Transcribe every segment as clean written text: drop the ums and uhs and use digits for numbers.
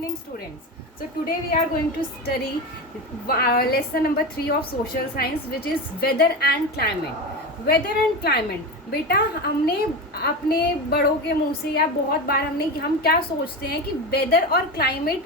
evening, students. So today we are going to study lesson number 3 of social science, which is weather and climate. Weather and climate बेटा, हमने अपने बड़ों के मुंह से या बहुत बार हम क्या सोचते हैं कि वेदर और क्लाइमेट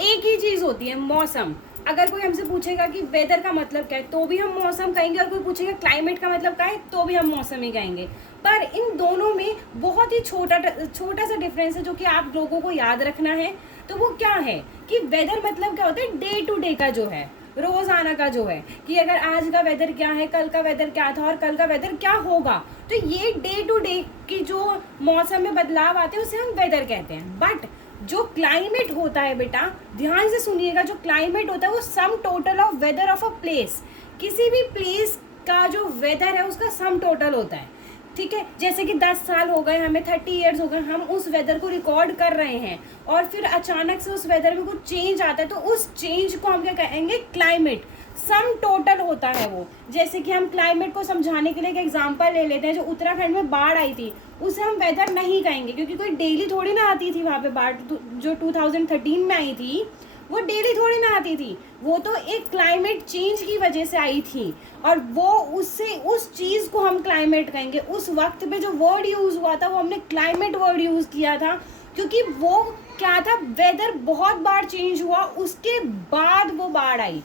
एक ही चीज़ होती है, मौसम. अगर कोई हमसे पूछेगा कि वेदर का मतलब क्या है तो भी हम मौसम कहेंगे, और कोई पूछेगा क्लाइमेट का मतलब क्या है तो भी हम मौसम ही कहेंगे. पर इन दोनों में बहुत ही छोटा सा डिफरेंस है जो कि आप लोगों को याद रखना है. तो वो क्या है कि वेदर मतलब क्या होता है, डे टू डे का जो है, रोजाना का जो है, कि अगर आज का वेदर क्या है, कल का वेदर क्या था और कल का वेदर क्या होगा. तो ये डे टू डे की जो मौसम में बदलाव आते हैं उसे हम वेदर कहते हैं. बट जो क्लाइमेट होता है बेटा, ध्यान से सुनिएगा, जो क्लाइमेट होता है वो sum total of weather of a place. किसी भी प्लेस का जो वेदर है उसका सम टोटल होता है. ठीक है, जैसे कि 10 साल हो गए, हमें 30 ईयर्स हो गए, हम उस वेदर को रिकॉर्ड कर रहे हैं और फिर अचानक से उस वेदर में कुछ चेंज आता है तो उस चेंज को हम क्या कहेंगे, क्लाइमेट. सम टोटल होता है वो. जैसे कि हम क्लाइमेट को समझाने के लिए एक एग्जांपल ले लेते हैं. जो उत्तराखंड में बाढ़ आई थी उसे हम वेदर नहीं कहेंगे, क्योंकि कोई डेली थोड़ी ना आती थी वहाँ पे बाढ़. जो 2013 में आई थी वो डेली थोड़ी ना आती थी, वो तो एक क्लाइमेट चेंज की वजह से आई थी. और वो उससे उस चीज़ को हम क्लाइमेट कहेंगे. उस वक्त पे जो वर्ड यूज़ हुआ था वो हमने क्लाइमेट वर्ड यूज़ किया था, क्योंकि वो क्या था, वेदर बहुत बार चेंज हुआ, उसके बाद वो बाढ़ आई.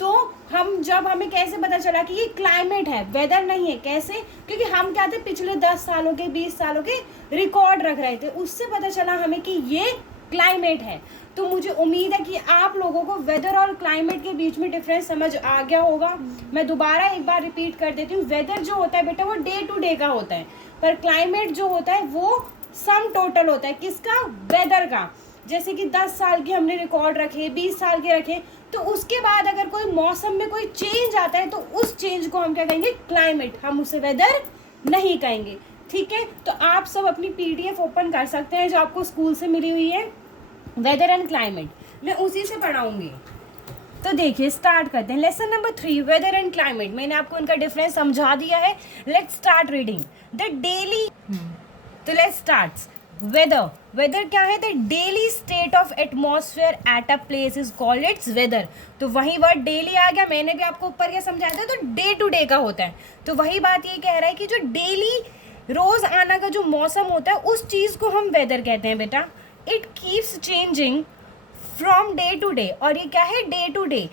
तो हमें कैसे पता चला कि ये क्लाइमेट है, वेदर नहीं है. कैसे? क्योंकि हम क्या थे, पिछले 10 सालों के 20 सालों के रिकॉर्ड रख रहे थे, उससे पता चला हमें कि ये क्लाइमेट है. तो मुझे उम्मीद है कि आप लोगों को वेदर और क्लाइमेट के बीच में डिफरेंस समझ आ गया होगा. मैं दोबारा एक बार रिपीट कर देती हूँ. वेदर जो होता है बेटा वो डे टू डे का होता है, पर क्लाइमेट जो होता है वो सम टोटल होता है. किसका? वेदर का. जैसे कि 10 साल के हमने रिकॉर्ड रखे, 20 साल के रखे, तो उसके बाद अगर कोई मौसम में कोई चेंज आता है तो उस चेंज को हम क्या कहेंगे, क्लाइमेट. हम उसे वेदर नहीं कहेंगे. ठीक है, तो आप सब अपनी PDF ओपन कर सकते हैं जो आपको स्कूल से मिली हुई है, वेदर एंड क्लाइमेट. मैं उसी से पढ़ाऊंगी. तो देखिए, स्टार्ट करते हैं. Lesson number 3, weather and climate. मैंने आपको इनका डिफरेंस समझा दिया है. Let's start reading the daily. तो लेट्स स्टार्ट. वेदर क्या है? The daily state of atmosphere at a place is called its weather. तो वही वर्ड डेली आ गया. मैंने भी आपको ऊपर क्या समझाया था, तो डे टू डे का होता है. तो वही बात ये कह रहा है कि जो डेली रोज आना का जो मौसम होता है उस चीज को हम वेदर कहते हैं बेटा. It keeps changing from day to day. और ये क्या है? Day to day.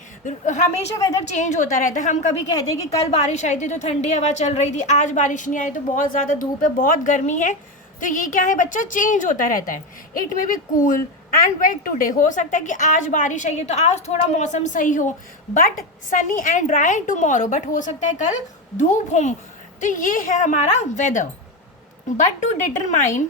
हमेशा वेदर चेंज होता रहता है. हम कभी कहते हैं कि कल बारिश आई थी तो ठंडी हवा चल रही थी, आज बारिश नहीं आई तो बहुत ज़्यादा धूप है, बहुत गर्मी है. तो ये क्या है बच्चा? चेंज होता रहता है. It may be cool and wet today. हो सकता है कि आज बारिश आई है तो आज थोड़ा मौसम सही हो, but Sunny and dry tomorrow. But हो सकता है कल धूप हो. तो ये है हमारा weather. But to determine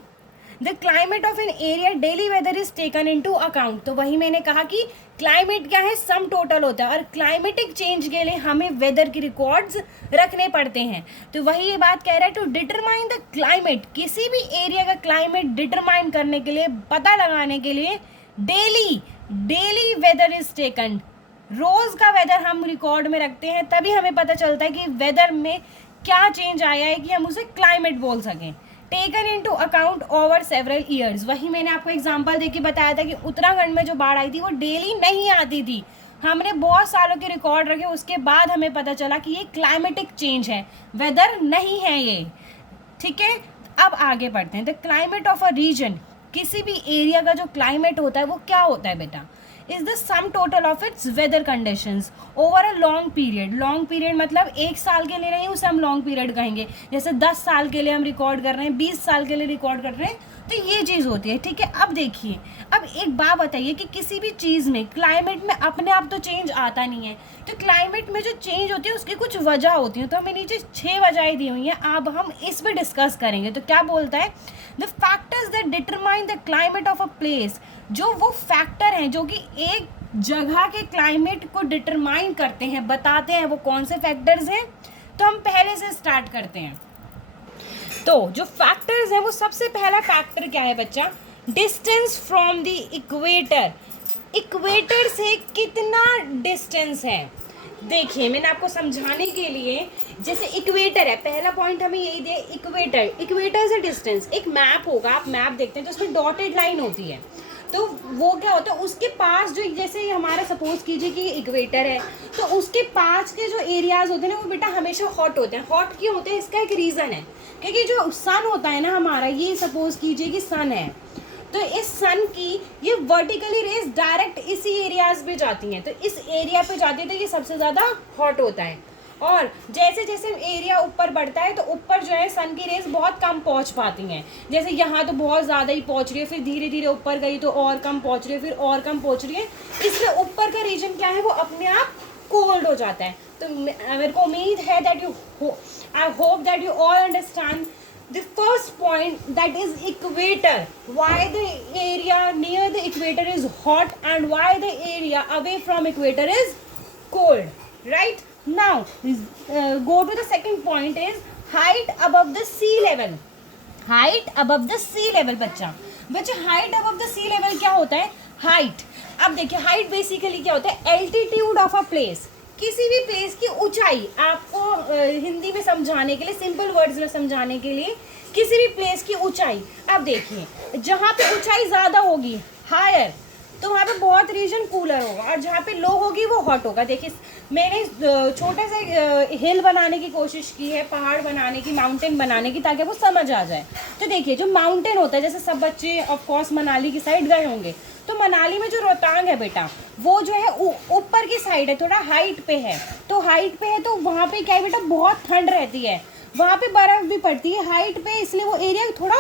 the climate of an area daily weather is taken into account. तो वही मैंने कहा कि क्लाइमेट क्या है, सम टोटल होता है, और क्लाइमेटिक चेंज के लिए हमें वेदर की रिकॉर्ड्स रखने पड़ते हैं. तो वही ये बात कह रहा है, टू डिटरमाइन द क्लाइमेट. किसी भी एरिया का क्लाइमेट डिटरमाइन करने के लिए, पता लगाने के लिए डेली वेदर इज टेकन. रोज का वेदर हम रिकॉर्ड में रखते हैं, तभी हमें पता चलता है कि वेदर में क्या चेंज आया है कि हम उसे क्लाइमेट बोल सकें. Taken into account over several years. वही मैंने आपको एग्जाम्पल देके बताया था कि उत्तराखंड में जो बाढ़ आई थी वो डेली नहीं आती थी. हमने बहुत सालों के रिकॉर्ड रखे, उसके बाद हमें पता चला कि ये क्लाइमेटिक चेंज है, वेदर नहीं है ये. ठीक है, अब आगे बढ़ते हैं. The climate of a region. किसी भी एरिया का जो क्लाइमेट होता है वो क्या होता है बेटा? Is the sum total of its weather conditions over a long period. Long period मतलब 1 साल के लिए नहीं, उसे हम लॉन्ग पीरियड कहेंगे. जैसे 10 साल के लिए हम रिकॉर्ड कर रहे हैं, 20 साल के लिए रिकॉर्ड कर रहे हैं, तो ये चीज़ होती है. ठीक है, अब देखिए, अब एक बात बताइए कि किसी भी चीज़ में, क्लाइमेट में अपने आप तो चेंज आता नहीं है. तो क्लाइमेट में जो चेंज होती है उसकी कुछ वजह होती है. तो हमें नीचे 6 वजहें दी हुई हैं, अब हम इस पर डिस्कस करेंगे. तो क्या बोलता है? The factors that determine the climate of a place. जो वो फैक्टर हैं जो कि एक जगह के क्लाइमेट को डिटरमाइन करते हैं, बताते हैं, वो कौन से फैक्टर्स हैं. तो हम पहले से स्टार्ट करते हैं. तो जो फैक्टर्स हैं वो, सबसे पहला फैक्टर क्या है बच्चा? Distance from the equator. Equator से कितना डिस्टेंस है? देखिए, मैंने आपको समझाने के लिए, जैसे इक्वेटर है, पहला पॉइंट हमें यही दे, इक्वेटर से डिस्टेंस. एक मैप होगा, आप मैप देखते हैं तो उसमें डॉटेड लाइन होती है. तो वो क्या होता है उसके पास जो, जैसे हमारा सपोज कीजिए कि इक्वेटर है, तो उसके पास के जो एरियाज होते हैं ना वो बेटा हमेशा हॉट होते हैं। हॉट क्यों होते हैं, इसका एक रीज़न है, क्योंकि जो सन होता है ना हमारा, ये सपोज कीजिए कि सन है, तो इस सन की ये वर्टिकली रेज डायरेक्ट इसी एरियाज पे जाती हैं, तो इस एरिया पे जाती है तो ये सबसे ज़्यादा हॉट होता है। और जैसे जैसे एरिया ऊपर बढ़ता है तो ऊपर जो है सन की रेज बहुत कम पहुंच पाती हैं। जैसे यहाँ तो बहुत ज़्यादा ही पहुंच रही है, फिर धीरे धीरे ऊपर गई तो और कम पहुंच रही है, फिर और कम पहुंच रही है, इसलिए ऊपर का रीजन क्या है वो अपने आप कोल्ड हो जाता है। तो मेरे को उम्मीद है that you, I hope that you all understand the first point, that is equator, why the area near the equator is hot and why the area away from equator is cold, right? Now go to the second point, is height above the sea level. height above the sea level, बच्चा height above the sea level क्या होता है? height, अब देखिए height basically क्या होता है? altitude of a place, किसी भी प्लेस की ऊंचाई। आपको हिंदी में समझाने के लिए, सिंपल वर्ड्स में समझाने के लिए, किसी भी प्लेस की ऊंचाई। अब देखिए जहाँ पे ऊंचाई ज़्यादा होगी, हायर, तो वहाँ पे बहुत रीजन कूलर होगा, और जहाँ पे लो होगी वो हॉट होगा। देखिए मैंने छोटा सा हिल बनाने की कोशिश की है, पहाड़ बनाने की, माउंटेन बनाने की, ताकि वो समझ आ जाए। तो देखिए जो माउंटेन होता है, जैसे सब बच्चे ऑफ कोर्स मनाली की साइड गए होंगे, तो मनाली में जो रोहतांग है बेटा, वो जो है ऊपर की साइड है, थोड़ा हाइट पे है। तो हाइट पे है तो वहाँ पे क्या है बेटा, बहुत ठंड रहती है, वहाँ पे बर्फ़ भी पड़ती है हाइट पे, इसलिए वो एरिया थोड़ा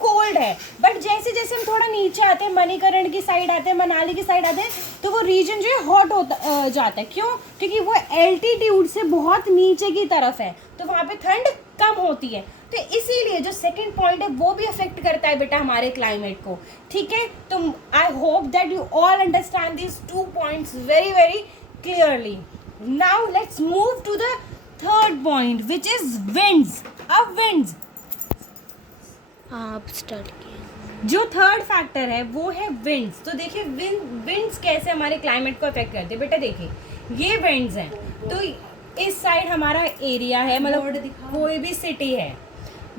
कोल्ड है। बट जैसे जैसे हम थोड़ा नीचे आते हैं, मणिकरण की साइड आते हैं, मनाली की साइड आते हैं, तो वो रीजन जो है हॉट होता जाता है। क्यों? क्योंकि वो एल्टीट्यूड से बहुत नीचे की तरफ है, तो वहाँ पे ठंड कम होती है। तो इसीलिए जो सेकंड पॉइंट है वो भी अफेक्ट करता है बेटा हमारे क्लाइमेट को, ठीक है। तो I hope that you all understand this 2 points very very clearly. Now let's move to the third point which is winds. अब विंड्स, आप स्टार्ट किए। जो थर्ड फैक्टर है वो है विंड्स। तो देखिए विंड्स कैसे हमारे क्लाइमेट को अफेक्ट करते हैं बेटा। देखिए ये विंड्स हैं, तो इस साइड हमारा एरिया है, मतलब कोई भी सिटी है,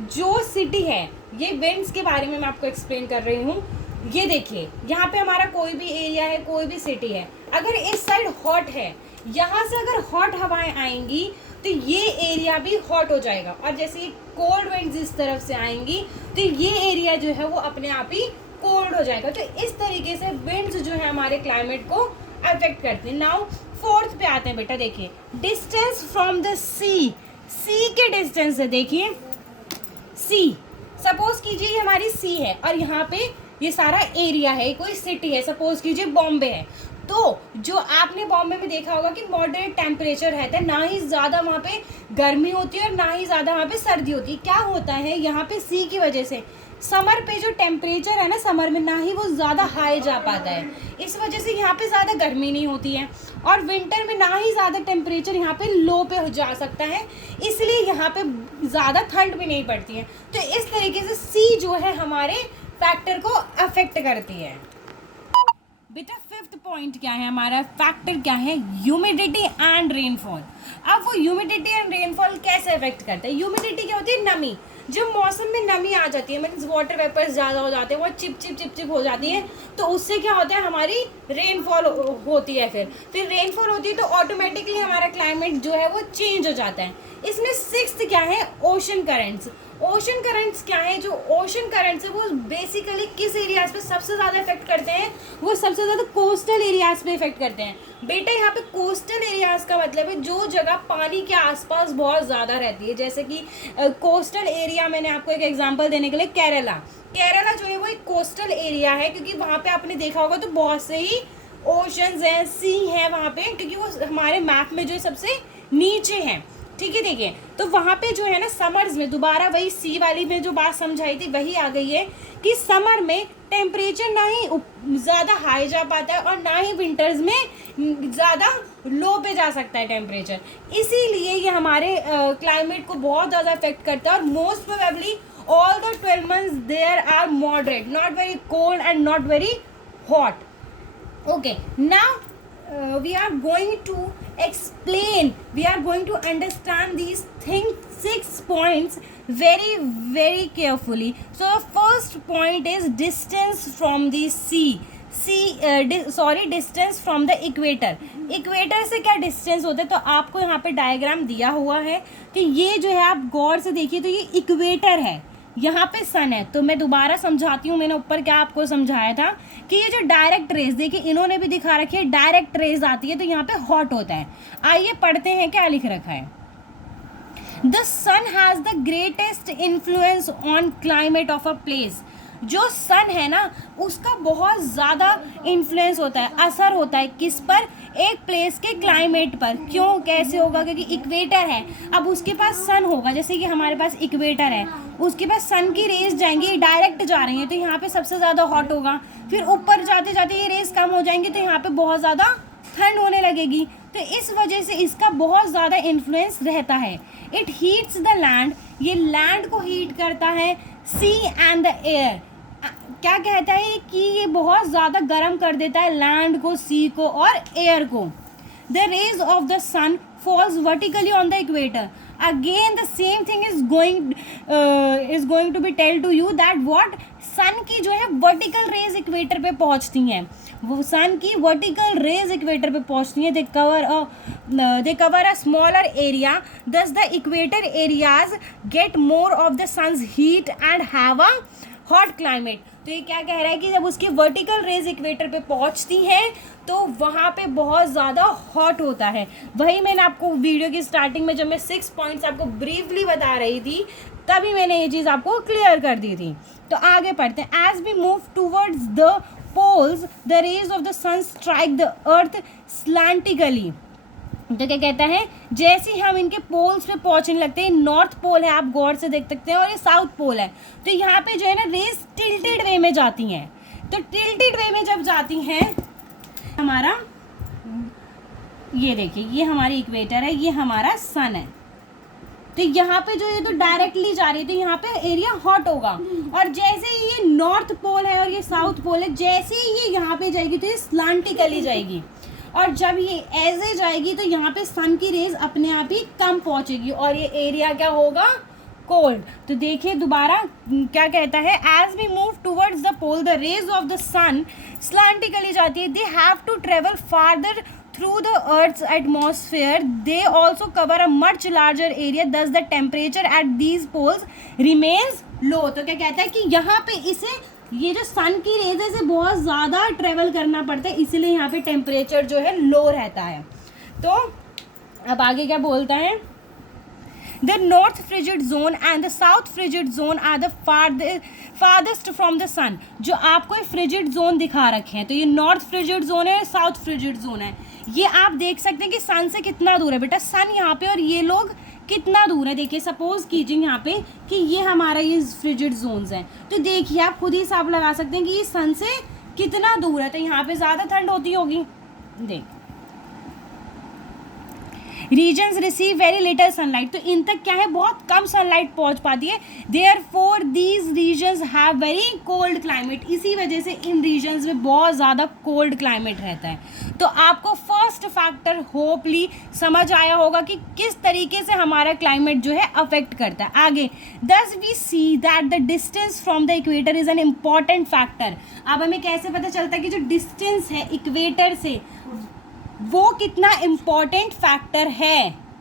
जो सिटी है, ये विंड्स के बारे में मैं आपको एक्सप्लेन कर रही हूँ। ये देखिए यहाँ पे हमारा कोई भी एरिया है, कोई भी सिटी है, अगर इस साइड हॉट है, यहाँ से अगर हॉट हवाएं आएंगी तो ये एरिया भी हॉट हो जाएगा, और जैसे ये कोल्ड विंड्स इस तरफ से आएंगी तो ये एरिया जो है वो अपने आप ही कोल्ड हो जाएगा। तो इस तरीके से विंड्स जो है हमारे क्लाइमेट को अफेक्ट करते हैं। नाउ फोर्थ पे आते हैं बेटा। देखिए डिस्टेंस फ्रॉम द सी, सी के डिस्टेंस है, देखिए सी, सपोज कीजिए ये हमारी सी है और यहाँ पे ये सारा एरिया है, कोई सिटी है, सपोज कीजिए बॉम्बे है, तो जो आपने बॉम्बे में देखा होगा कि मॉडरेट टेम्परेचर रहता है, ना ही ज़्यादा वहाँ पे गर्मी होती है और ना ही ज़्यादा वहाँ पे सर्दी होती है। क्या होता है यहाँ पे सी की वजह से समर पे जो टेम्परेचर है ना, समर में ना ही वो ज़्यादा हाई जा पाता है, इस वजह से यहाँ पे ज़्यादा गर्मी नहीं होती है, और विंटर में ना ही ज़्यादा टेम्परेचर यहाँ पे लो पे जा सकता है, इसलिए यहाँ पे ज़्यादा ठंड भी नहीं पड़ती है। तो इस तरीके से सी जो है हमारे फैक्टर को अफेक्ट करती है। बेटा फिफ्थ पॉइंट क्या है हमारा, फैक्टर क्या है, ह्यूमिडिटी एंड रेनफॉल। अब वो ह्यूमिडिटी एंड रेनफॉल कैसे अफेक्ट करता है। ह्यूमिडिटी क्या होती है, नमी, जब मौसम में नमी आ जाती है, मीन्स वाटर वेपर्स ज़्यादा हो जाते हैं, वो चिप हो जाती है, तो उससे क्या होता है हमारी रेनफॉल होती है। फिर रेनफॉल होती है तो ऑटोमेटिकली हमारा क्लाइमेट जो है वो चेंज हो जाता है। इसमें सिक्स्थ क्या है, ओशन करंट्स। ओशन करंट्स क्या है, जो ओशन करंट्स है वो बेसिकली किस एरियाज पे सबसे ज़्यादा इफेक्ट करते हैं, वो सबसे ज़्यादा कोस्टल एरियाज पे इफेक्ट करते हैं। बेटा यहाँ पे कोस्टल एरियाज का मतलब है जो जगह पानी के आसपास बहुत ज़्यादा रहती है, जैसे कि कोस्टल एरिया, मैंने आपको एक एग्जांपल देने के लिए केरला जो है वो एक कोस्टल एरिया है, क्योंकि वहाँ पे आपने देखा होगा तो बहुत से ही ओशंस हैं, सी हैं वहाँ पे, क्योंकि वो हमारे मैप में जो है सबसे नीचे हैं, ठीक है। देखिए तो वहाँ पे जो है ना समर्स में, दोबारा वही सी वाली में जो बात समझाई थी वही आ गई है कि समर में टेम्परेचर ना ही ज़्यादा हाई जा पाता है और ना ही विंटर्स में ज़्यादा लो पे जा सकता है टेम्परेचर, इसीलिए ये हमारे क्लाइमेट को बहुत ज़्यादा इफेक्ट करता है। और most probably all the 12 months there are moderate, not very cold and not very hot. Okay, now we are going to explain, we are going to understand these things, 6 points very very carefully. So first point is distance from the distance from the equator. Equator से क्या distance होता है, तो आपको यहाँ पे diagram दिया हुआ है कि ये जो है आप गौर से देखिए तो ये इक्वेटर है, यहाँ पे सन है. तो मैं दोबारा समझाती हूँ, मैंने ऊपर क्या आपको समझाया था कि ये जो डायरेक्ट रेज, देखिए इन्होंने भी दिखा रखी है डायरेक्ट रेज आती है तो यहाँ पे हॉट होता है. आइए पढ़ते हैं क्या लिख रखा है. The sun has the greatest influence on climate of a place. जो सन है ना उसका बहुत ज़्यादा इन्फ्लुएंस होता है, असर होता है किस पर, एक प्लेस के क्लाइमेट पर. क्यों, कैसे होगा, क्योंकि इक्वेटर है, अब उसके पास सन होगा. जैसे कि हमारे पास इक्वेटर है, उसके पास सन की रेज जाएंगी, डायरेक्ट जा रही हैं तो यहाँ पे सबसे ज़्यादा हॉट होगा. फिर ऊपर जाते जाते ये रेज कम हो जाएंगी तो यहाँ पे बहुत ज़्यादा ठंड होने लगेगी. तो इस वजह से इसका बहुत ज़्यादा इन्फ्लुएंस रहता है. इट हीट्स द लैंड, ये लैंड को हीट करता है. सी एंड द एयर, क्या कहता है कि ये बहुत ज़्यादा गर्म कर देता है लैंड को, सी को और एयर को. The rays of the sun falls vertically on the equator. Again the same thing is going to be tell to you that what, sun की जो है वर्टिकल रेज इक्वेटर पे पहुंचती हैं, वो सन की वर्टिकल रेज इक्वेटर पे पहुंचती हैं. They cover a smaller area, thus the equator areas get more of the sun's heat and have a hot climate. तो ये क्या कह रहा है कि जब उसकी वर्टिकल रेज इक्वेटर पे पहुंचती हैं तो वहाँ पे बहुत ज़्यादा हॉट होता है. वही मैंने आपको वीडियो की स्टार्टिंग में जब मैं 6 पॉइंट्स आपको ब्रीफली बता रही थी तभी मैंने ये चीज़ आपको क्लियर कर दी थी. तो आगे पढ़ते हैं. As we move towards the poles the rays of the sun strike the earth slantingly. तो क्या कहता है, जैसे ही हम इनके पोल्स पे पहुंचने लगते हैं, नॉर्थ पोल है आप गौर से देख सकते हैं और ये साउथ पोल है, तो यहाँ पे जो है ना रेज टिल्टेड वे में जाती हैं. तो टिल्टेड वे में जब जाती हैं, हमारा ये देखिए ये हमारी इक्वेटर है, ये हमारा सन है. तो यहाँ पे जो ये तो डायरेक्टली जा रही है तो यहाँ पे एरिया हॉट होगा. और जैसे ही ये नॉर्थ पोल है और ये साउथ पोल है, जैसे ही ये यहाँ पे जाएगी तो ये स्लांटिकली जाएगी. और जब ये ऐसे जाएगी तो यहाँ पे सन की रेज अपने आप ही कम पहुँचेगी और ये एरिया क्या होगा, कोल्ड. तो देखिए दोबारा क्या कहता है, as we move towards the pole the rays of the sun slantingly जाती है. They have to travel farther through the earth's atmosphere. They also cover a much larger area, thus the temperature at these poles remains low. तो क्या कहता है कि यहाँ पे इसे, ये जो सन की रेज है इसे बहुत ज़्यादा ट्रेवल करना पड़ता है, इसलिए यहाँ पे टेम्परेचर जो है लो रहता है. तो अब आगे क्या बोलता है, the north frigid zone and the south frigid zone are the farthest from the sun. जो आपको ये फ्रिजिड जोन दिखा रखे हैं, तो ये नॉर्थ फ्रिजिड जोन है, साउथ फ्रिजिड जोन है. ये आप देख सकते हैं कि सन से कितना दूर है बेटा, सन यहाँ पे और ये लोग कितना दूर है. देखिए सपोज कीजिए यहाँ पे कि ये हमारा ये फ्रिजिड जोन्स हैं, तो देखिए आप खुद ही हिसाब लगा सकते हैं कि ये सन से कितना दूर है. तो यहाँ पे ज़्यादा ठंड होती होगी. देख regions receive very little sunlight, तो इन तक क्या है, बहुत कम सनलाइट पहुंच पाती है. Therefore these regions have very cold climate, इसी वजह से इन रीजन्स में बहुत ज़्यादा कोल्ड क्लाइमेट रहता है. तो आपको फर्स्ट फैक्टर होपली समझ आया होगा कि किस तरीके से हमारा क्लाइमेट जो है अफेक्ट करता है. आगे thus we see that the distance from the equator is an important factor. अब हमें कैसे पता चलता है कि जो डिस्टेंस है इक्वेटर से वो कितना इम्पॉर्टेंट फैक्टर है.